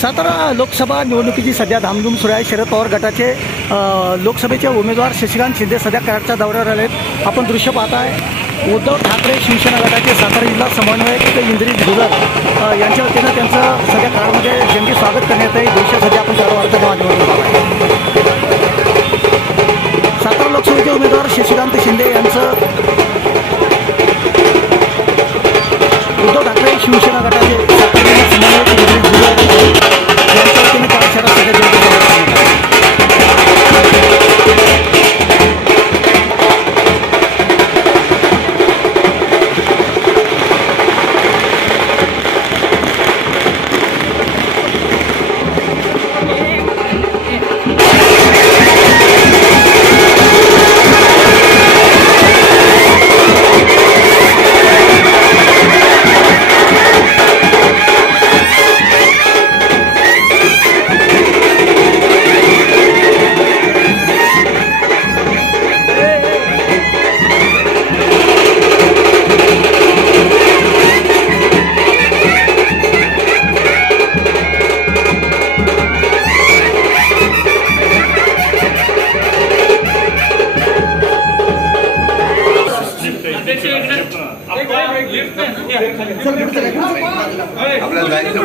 सातारा लोकसभा निवडणुकीची सध्या धामधूम सुरू आहे. शरद पवार गटाचे लोकसभेचे उमेदवार शशिकांत शिंदे सध्या कराडच्या दौऱ्यावर आले आहेत आपण दृश्य पाहत आहे उद्धव ठाकरे शिवसेना गटाचे सातारा जिल्हा समन्वयक इंद्रित भुजर यांच्या वतीनं त्यांचं सध्या कराडमध्ये जंगी स्वागत करण्यात आहे दृश्य सध्या आपण सर्व अर्थ माध्यमातून सातारा लोकसभेचे उमेदवार शशिकांत शिंदे यांचं उद्धव ठाकरे शिवसेना गटाचे आपल्याला जायचं